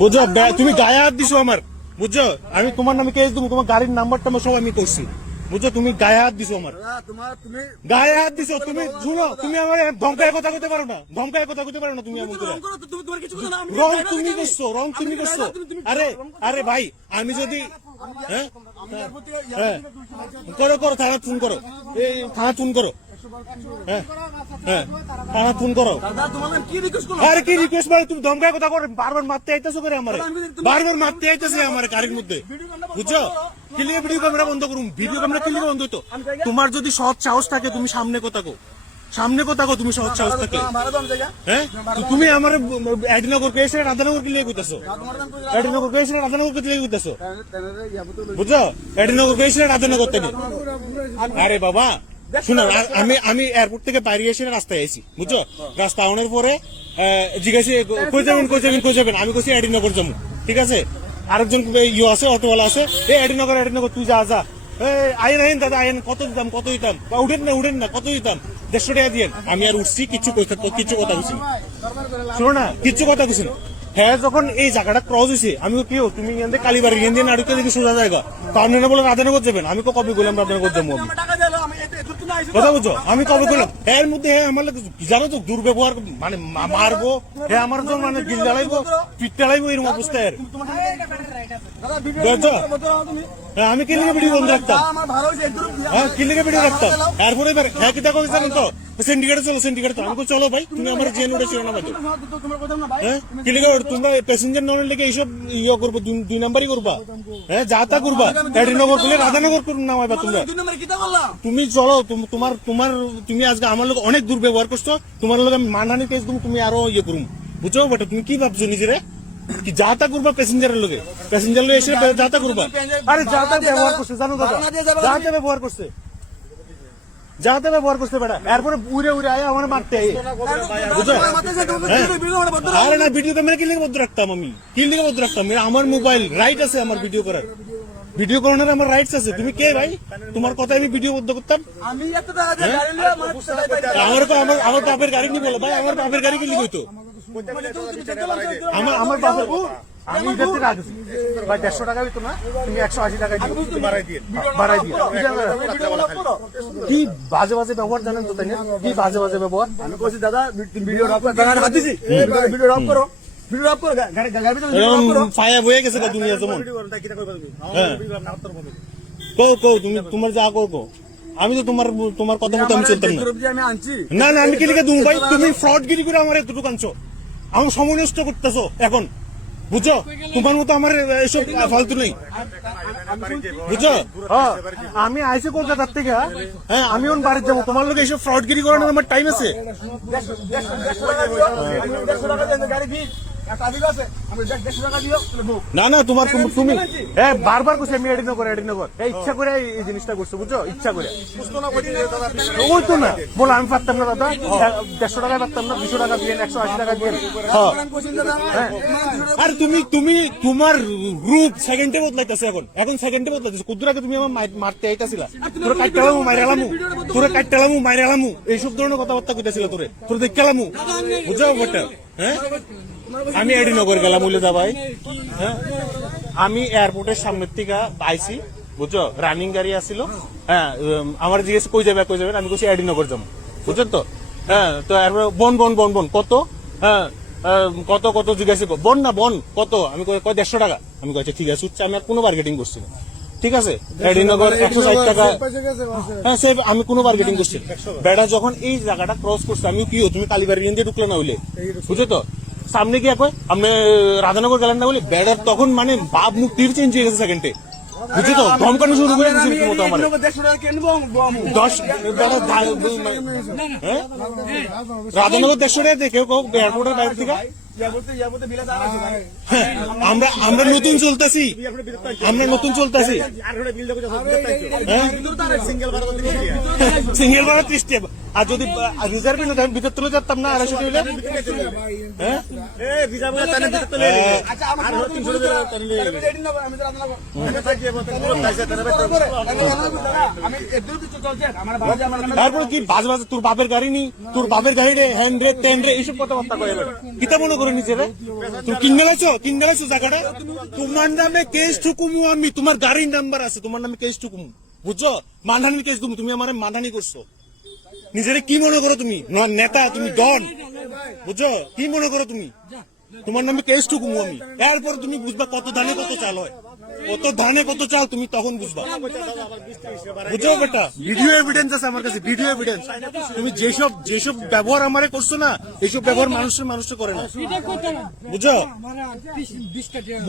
বুঝছো তুমি গায়ে হাত দিছো আমার, বুঝছো আমি তোমার নামে কেস দেবো, তোমার গাড়ির নাম্বারটা সব আমি করছি, বুঝছো তুমি গায়ে হাত দিছো আমার, গায়ে হাত দিছো তুমি। শুনো তুমি আমার ধমকায় কথা কইতে পারো না, ধমকায় কথা কইতে পারো না তুমি এমন করে। রং তুমি করছো, রং তুমি করছো। আরে আরে ভাই আমি যদি করো করো থানা ফোন করো, এই থানা ফোন করো, থানা ফোন করো। আরে কি রিকোয়েস্ট মানে তুমি ধমকায় কথা করো, বারবার মারতে আইতেছো করে আমার, বারবার মারতে আইতেছে আমার গাড়ির মধ্যে, বুঝছো। কিলিয়ে ভিডিও ক্যামেরা বন্ধ করুন, ভিডিও ক্যামেরা কিলিয়ে বন্ধ হইতো। তোমার যদি সৎ সাহস থাকে তুমি সামনে কথা কো, সামনে কথা কো, তুমি সৎ সাহস থাকে। হ্যাঁ তুমি আমার এডিনগর কেসে রাধানগর কিলিয়ে কইতাছো, এডিনগর কেসে রাধানগর কিলিয়ে কইতাছো, বুঝছো। এডিনগর কেসে রাধানগর থেকে। আরে বাবা শুনো, আমি এয়ারপোর্ট থেকে বাইরে এসে রাস্তায় আইছি, বুঝছো। রাস্তা আনার পরে জিজ্ঞাসা কই যাবেন কই যাবেন কই যাবেন, আমি কইছি এডিনগর যাবো, ঠিক আছে। আরেকজন ইয়ে আছে, অটোওয়ালা আছে, এই এডিনগর এডিনগর তুই যা যা, আইন আইন দাদা আইন, কত দিতাম কত দিতাম, উঠেন না কত দিতাম, 150 টাকা দিয়ে। আমি আর উঠছি, কিছু কথা বুঝছি না, শোনো না কিছু কথা বুঝছি না। হ্যাঁ যখন এই জায়গাটা ক্রস হয়েছে আমি কি তুমি কালীবাড়ি দিয়ে নাড়িতে দেখি সোজা জায়গা, কারণ বলে রাধানগর যাবেন, আমি কবে বললাম রাধানগর যাবো, কথা বুঝছো। আমি কবে করলাম এর মধ্যে আমার জানো তো দুর্ব্যবহার, মানে মারবো হ্যাঁ আমার জন্য, মানে গিল জ্বালাইবো পিঠ জ্বালাইবো এরকম অবস্থায়। আমি কি লিখে ভিডিও বন্ধ রাখতাম, হ্যাঁ কি লিখে ভিডিও রাখতাম। এরপরে হ্যাঁ কি দেখো জানেন তো সিন্ডিকেটে চলো, সিন্ডিকেটে তো আমি চলো ভাই তুমি আমার জেন উঠে ছিল না ভাই, হ্যাঁ কি লিখে তোমরা প্যাসেঞ্জার ননের লেগে এইসব ইয়ে করবো, 2 নাম্বারই করবা, হ্যাঁ যা তা করবা। এডিনগর করলে রাধানগর নামাইবা তোমরা, তুমি চলো তোমার তোমার তুমি আজকে আমার লোক অনেক দুর্ব্যবহার করছো, তোমার লোক আমি মানহানি কেস দেবো, তুমি আরো ইয়ে করুম, বুঝছো। বেটা তুমি কি ভাবছো নিজেরে কি যা তা করবা, প্যাসেঞ্জারের লোকে প্যাসেঞ্জার লোক এসে যা তা করবা। আরে যা তা ব্যবহার করছে জানো দাদা, যা তা ব্যবহার করছে, যা তা ব্যবহার করছে বেটা। এরপরে উড়ে উড়ে আয় আমার মারতে বুঝছো। আরে না ভিডিও ক্যামেরা কি লিখে বদ্ধ রাখতাম, আমি কি লিখে বদ্ধ রাখতাম, আমার মোবাইল রাইট আছে আমার ভিডিও করার, ভিডিও করানোর আমার রাইটস আছে। তুমি কে ভাই, তোমার কথা আমি ভিডিও বন্ধ করতাম? আমার বাপের গাড়ি নিয়ে বলো ভাই, আমার বাপের গাড়ি কিনলি কইতো, আমার বাপের আমি ভাই 150 টাকা হইতো না, তুমি 180 টাকা বাড়াই দিয়ে কি বাজে বাজে ব্যবহার জানেন তো, তাই না? কি বাজে বাজে ব্যবহার। আমি বলছি দাদা ভিডিও করো, ফায়া বয়ে গেছে দুনিয়া যেমন। তুমি তোমার যা কো, আমি তো তোমার কথা মতো আমি চলতাম না। না আমি কি লিখে দুম ভাই, তুমি ফ্রডগিরি করে আমার এতটুকু আনছো, আমার সময় নষ্ট করতেছো এখন, বুঝছো। তোমার মতো আমার এসব ফালতু নেই, বুঝছো। আমি আইসি কলকাতার থেকে, হ্যাঁ আমি এখন বাড়িতে যাবো, তোমার লোক এইসব ফ্রডগিরি করানোর আমার টাইম আছে। না না তোমার তুমি বারবার করছি আমি এডিনগর ইচ্ছা করে এই জিনিসটা করছো, বুঝছো, ইচ্ছা করে। ওই তো না বলো আমি পারতাম না দাদা, 150 টাকা পারতাম না, 200 টাকা দিয়ে 180 টাকা দিয়ে। আর তুমি তোমার রূপ সেকেন্ডে বদলাইতেছে, এখন সেকেন্ডে বদলাইতেছে। কুদ্দুর আগে তুমি আমার মারতে আইতাছিলা, তোরা কাটটালামু মাইরালামু, তোরা কাটটালামু মাইরালামু এইসব ধরনের কথাবার্তা কইতাছিল, তোরে দেখলামু, বুঝছো ব্যাপারটা। হ্যাঁ আমি এডিনগর গেলাম উল্লেদা ভাই, হ্যাঁ আমি এয়ারপোর্টের সামনের থেকে আইসি, বুঝছো, রানিং গাড়ি আসছিল, হ্যাঁ আমার জিজ্ঞেস কই যাবে, আমি বলছি এডিনগর যাবো, বুঝছো তো। হ্যাঁ তো এরপরে বন কত, হ্যাঁ কত কত জিজ্ঞাসা বন না বন কত, আমি 150 টাকা, আমি কয়েছি ঠিক আছে, আমি আর কোনো বার্গেটিং করছি না, ঠিক আছে। এডিনগর 160 টাকা, হ্যাঁ সে আমি কোনো বার্গেটিং করছি। বেড়া যখন এই জায়গাটা ক্রস করছে, আমি কি তুমি কালীবাড়ি দিয়ে ঢুকলো না হইলে, বুঝছো তো। সামনে গিয়ে কয় আপনি রাধানগর গেলেন না বলে বেড়ার তখন মানে ভাব মুখ তীর চেঞ্জ হয়ে গেছে সেকেন্ডে, বুঝছো তো। ধমকানো শুরু করে দিয়েছে রীতিমতো আমার 10 রাধানগর 150 টাকা দিয়ে কেউ এয়ারপোর্টের বাইরে থেকে আমরা নতুন চলতেছি, আমরা নতুন চলতেছি। সিঙ্গেল ভাড়া 30 টাকা, আর যদি রিজার্ভ ভিতর তুলে যেতাম না 250 টাকা হ্যাঁ তারপর কি বাজ বাজ তোর বাপের গাড়ি নি, তোর বাপের গাড়ি রে হ্যান্ড রে টেন রে এইসব কথাবার্তা কয়ে কিতা মনে করে নিচে রে তুমি কিনে গেছো জায়গাটা। তোমার নামে কেস ঠুকুমু আমি, তোমার গাড়ির নাম্বার আছে, তোমার নামে কেস ঠুকুমু বুঝছো, মানহানির কেস তুমি আমার মানহানি করছো। নিজেরে কি মনে করো তুমি, নেতা তুমি ডন বুঝছো, কি মনে করো তুমি, তোমার নামে কেস ঠুকুমু আমি। এরপর তুমি বুঝবা কত ধানে কত চাল হয়, কত ধানে কত চাল তুমি তখন বুঝবা বুঝছো বেটা। ভিডিও এভিডেন্স আছে আমার কাছে, ভিডিও এভিডেন্স। তুমি যেসব ব্যবহার আমারে করছো না, এইসব ব্যবহার মানুষের করে না বুঝছো।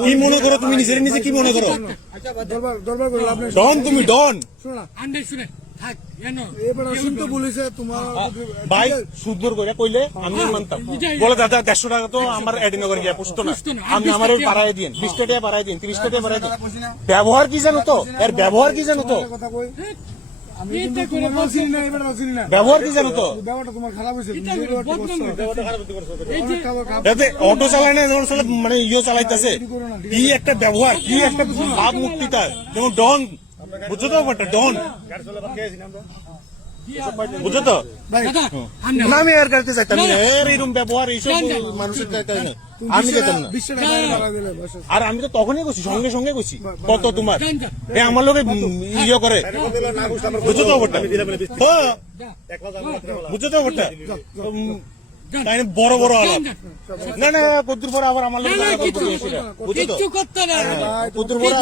কি মনে করো তুমি, নিজে কি মনে করো, ডন তুমি ডন ভাই। সুন্দর করে কইলে আমি মানতাম, বলে দাদা 150 টাকা তো আমার এডিনগর গিয়া পুষতো না, আমি আমার বাড়াই দিন 20 টাকা বাড়াই দিন 30 টাকা বাড়াই দিন। ব্যবহার কি জানো তো, এর ব্যবহার কি জানো তো, ব্যবহার কি জানো তো, অটো চালায় না মানে ইয়ে চালাইতেছে, কি একটা ব্যবহার, কি একটা ভাব মুক্তি তার, যেমন ডন বুঝছো তো ব্যাপারটা, ডন বুঝছো তো না। আমি আর গাড়িতে যাইতাম না, এরকম ব্যবহার এইসব মানুষের চাইতাম না, আমি যেতাম না। আর আমি তো তখনই গেছি, সঙ্গে গেছি, কত তোমার আমার লোকে ইয়ে করে বুঝছো তো ব্যাপারটা, বুঝছো তো ব্যাপারটা, বড় বড় আলাপ না কদ্দুর পরে আবার আমার লোক বুঝছো তো কদ্দুর পরে